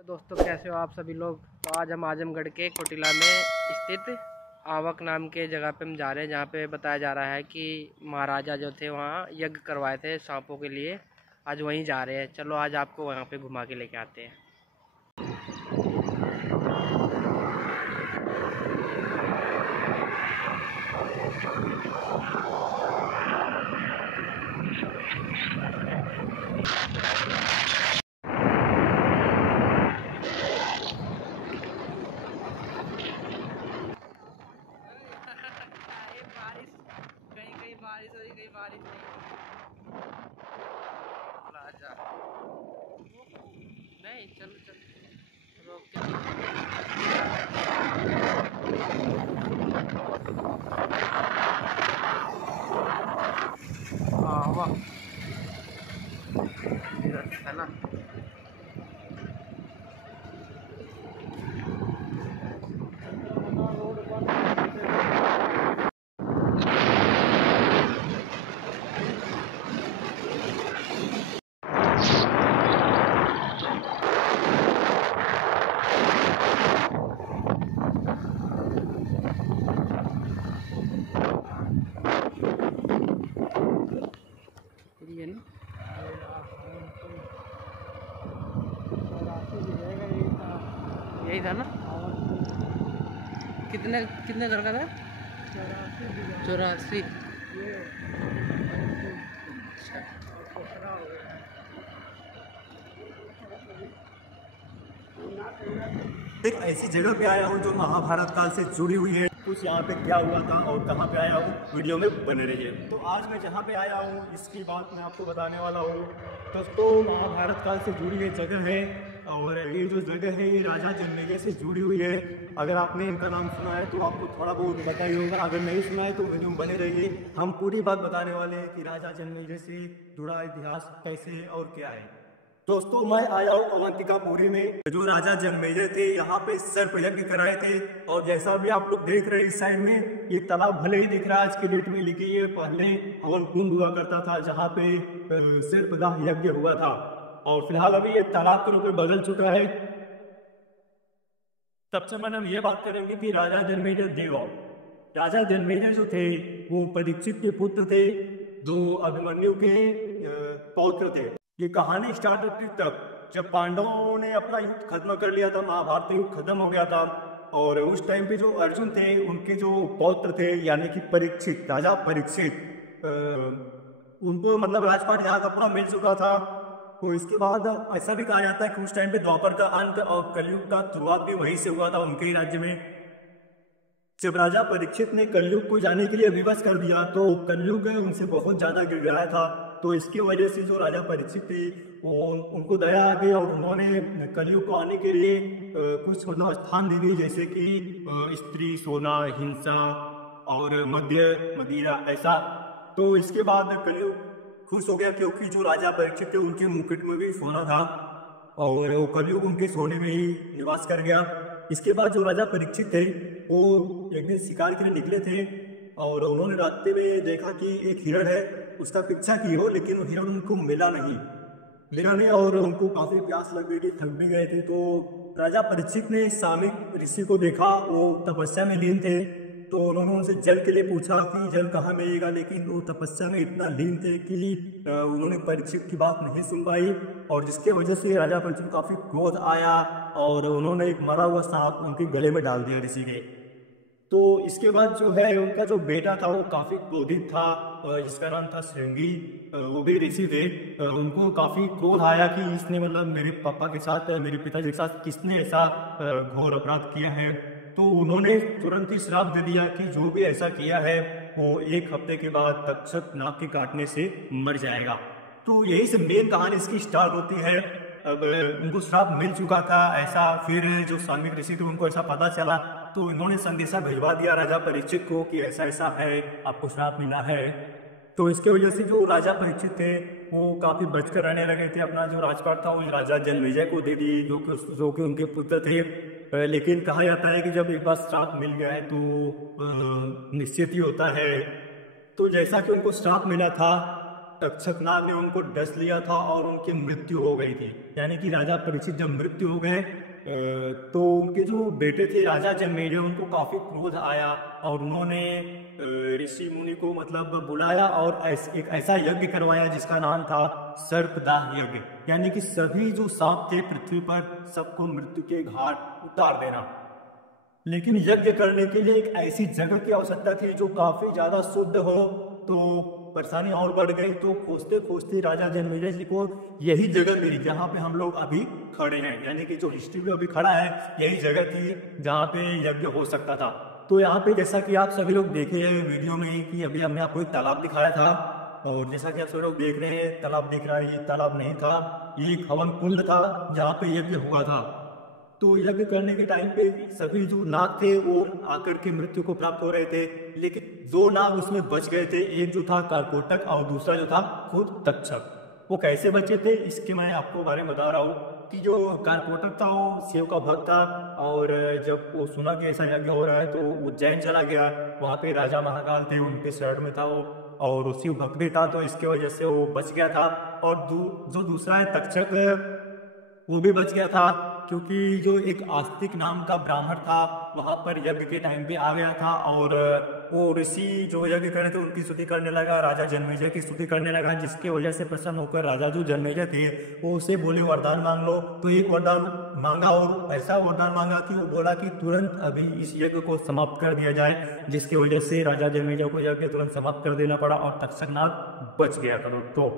दोस्तों कैसे हो आप सभी लोग। तो आज हम आजमगढ़ के कोटिला में स्थित आवक नाम के जगह पे हम जा रहे हैं, जहाँ पे बताया जा रहा है कि महाराजा जो थे वहाँ यज्ञ करवाए थे सांपों के लिए। आज वहीं जा रहे हैं, चलो आज आपको वहाँ पे घुमा के लेके आते हैं। बारिश हो रही, कहीं बारिश नहीं। चलो चलो रोक के है ना। यही था ना। कितने कितने घर का था? 84। एक ऐसी जगह पे आया हूँ जो महाभारत काल से जुड़ी हुई है। कुछ यहाँ पे क्या हुआ था और कहाँ पे आया हूँ, वीडियो में बने रहिए। तो आज मैं जहाँ पे आया हूँ इसकी बात मैं आपको बताने वाला हूँ। दोस्तों महाभारत काल से जुड़ी ये जगह है और ये जो जगह है ये राजा जन्मेजय से जुड़ी हुई है। अगर आपने इनका नाम सुना है तो आपको थोड़ा बहुत पता ही होगा, अगर नहीं सुना है तो वीडियो में बने रहिए। हम पूरी बात बताने वाले हैं कि राजा जन्मेजय से जुड़ा इतिहास कैसे और क्या है। दोस्तों मैं आया हूँ अवंतिकापुरी में। जो राजा जन्मेजय थे यहाँ पे सर्प यज्ञ कराए थे और जैसा भी आप लोग देख रहे हैं इस साइड में ये तालाब भले ही दिख रहा है आज की डेट में, लेकिन ये पहले हवन कुंड हुआ करता था जहाँ पे सर्पदाह यज्ञ हुआ था। और फिलहाल अभी ये तालाब के रूप में बदल चुका है। सबसे पहले हम ये बात करेंगे कि राजा जन्मेजय देव। राजा जन्मेजय जो थे वो परीक्षित के पुत्र थे, जो अभिमन्यु के पौत्र थे। ये कहानी स्टार्ट होती तब जब पांडवों ने अपना युद्ध खत्म कर लिया था, महाभारत युद्ध खत्म हो गया था। और उस टाइम पे जो अर्जुन थे उनके जो पौत्र थे यानी कि परीक्षित, राजा परीक्षित, उनको मतलब राजपाट यहाँ का पूरा मिल चुका था। तो इसके बाद ऐसा भी कहा जाता है कि उस टाइम पे द्वापर का अंत और कलयुग का शुरुआत भी वहीं से हुआ था उनके ही राज्य में। जब राजा परीक्षित ने कलयुग को जाने के लिए विवश कर दिया तो कलयुग उनसे बहुत ज्यादा गिर गया था। तो इसकी वजह से जो राजा परीक्षित थे वो उनको दया आ गई और उन्होंने कलयुग को आने के लिए कुछ मतलब स्थान दे दी, जैसे कि स्त्री, सोना, हिंसा और मद्य, मदिरा ऐसा। तो इसके बाद कलयुग खुश हो गया क्योंकि जो राजा परीक्षित थे उनके मुकुट में भी सोना था और वो कलयुग उनके सोने में ही निवास कर गया। इसके बाद जो राजा परीक्षित थे वो एक दिन शिकार के लिए निकले थे और उन्होंने रास्ते में देखा कि एक हिरण है, उसका पीछा की हो, लेकिन वो हिरण उनको मिला नहीं और उनको काफी प्यास लग गई थी, थक भी गए थे। तो राजा परीक्षित ने सामिक ऋषि को देखा, वो तपस्या में लीन थे। तो उन्होंने उनसे जल के लिए पूछा कि जल कहाँ मिलेगा, लेकिन वो तपस्या में इतना लीन थे कि उन्होंने परीक्षित की बात नहीं सुन पाई और जिसके वजह से राजा परीक्षित को काफी क्रोध आया और उन्होंने एक मरा हुआ सांप उनके गले में डाल दिया ऋषि के। तो इसके बाद जो है उनका जो बेटा था वो काफी क्रोधित था, जिसका नाम था श्रृंगी, वो भी ऋषि थे। उनको काफी क्रोध आया कि इसने मतलब मेरे पापा के साथ, मेरे पिताजी के साथ किसने ऐसा घोर अपराध किया है। तो उन्होंने तुरंत ही श्राप दे दिया कि जो भी ऐसा किया है वो 1 हफ्ते के बाद तक्षक नाग के काटने से मर जाएगा। तो यही से मेन कहानी इसकी स्टार्ट होती है। अब उनको श्राप मिल चुका था ऐसा, फिर जो सामिक ऋषि थे उनको ऐसा पता चला तो इन्होंने संदेशा भिजवा दिया राजा परीक्षित को कि ऐसा ऐसा है, आपको श्राप मिला है। तो इसके वजह से जो राजा परीक्षित थे वो काफी बचकर रहने लगे थे। अपना जो राजपाट था वो राजा जन्मेजय को दे दी जो कि उनके पुत्र थे। लेकिन कहा जाता है कि जब एक बार श्राप मिल गया है तो निश्चित ही होता है। तो जैसा कि उनको श्राप मिला था तक्षक नाग ने उनको डस लिया था और उनकी मृत्यु हो गई थी। यानी कि राजा परीक्षित जब मृत्यु हो गए तो उनके जो बेटे थे राजा जन्मेजय, उनको काफी क्रोध आया और उन्होंने ऋषि मुनि को मतलब बुलाया और एक ऐसा यज्ञ करवाया जिसका नाम था सर्पदाह यज्ञ। यानी कि सभी जो सांप थे पृथ्वी पर सबको मृत्यु के घाट उतार देना। लेकिन यज्ञ करने के लिए एक ऐसी जगह की आवश्यकता थी जो काफी ज्यादा शुद्ध हो, तो परेशानी और बढ़ गई। तो खोजते खोजते राजा जन्मेजय जी को यही जगह मिली जहाँ पे हम लोग अभी खड़े हैं, यानी कि जो हिस्ट्री में अभी खड़ा है यही जगह थी जहाँ पे यज्ञ हो सकता था। तो यहाँ पे जैसा कि आप सभी लोग देखे हैं वीडियो में कि अभी हमने आपको एक तालाब दिखाया था, और जैसा कि आप सभी लोग देख रहे हैं तालाब दिख रहा है, ये तालाब नहीं था, ये एक हवन कुंड था जहाँ पे यज्ञ हुआ था। तो यज्ञ करने के टाइम पे सभी जो नाग थे वो आकर के मृत्यु को प्राप्त हो रहे थे, लेकिन दो नाग उसमें बच गए थे। एक जो था कारकोटक और दूसरा जो था खुद तक्षक। वो कैसे बचे थे इसके मैं आपको बारे में बता रहा हूँ कि जो कारकोटक था वो शिव का भक्त था, और जब वो सुना कि ऐसा यज्ञ हो रहा है तो उज्जैन चला गया। वहाँ पे राजा महाकाल थे, उनके शरण में था वो, और वो शिव भक्त भी था, तो इसके वजह से वो बच गया था। और जो दूसरा है तक्षक, वो भी बच गया था क्योंकि जो एक आस्तिक नाम का ब्राह्मण था वहां पर यज्ञ के टाइम पे आ गया था, और वो ऋषि जो यज्ञ कर रहे थे उनकी स्तुति करने लगा, राजा जन्मेजय की स्तुति करने लगा, जिसके वजह से प्रसन्न होकर राजा जो जन्मेजय थे वो उसे बोले वरदान मांग लो। तो एक वरदान मांगा और ऐसा वरदान मांगा कि वो बोला कि तुरंत अभी इस यज्ञ को समाप्त कर दिया जाए, जिसकी वजह से राजा जन्मेजय को यज्ञ तुरंत समाप्त कर देना पड़ा और तक्षक नाग बच गया था। तो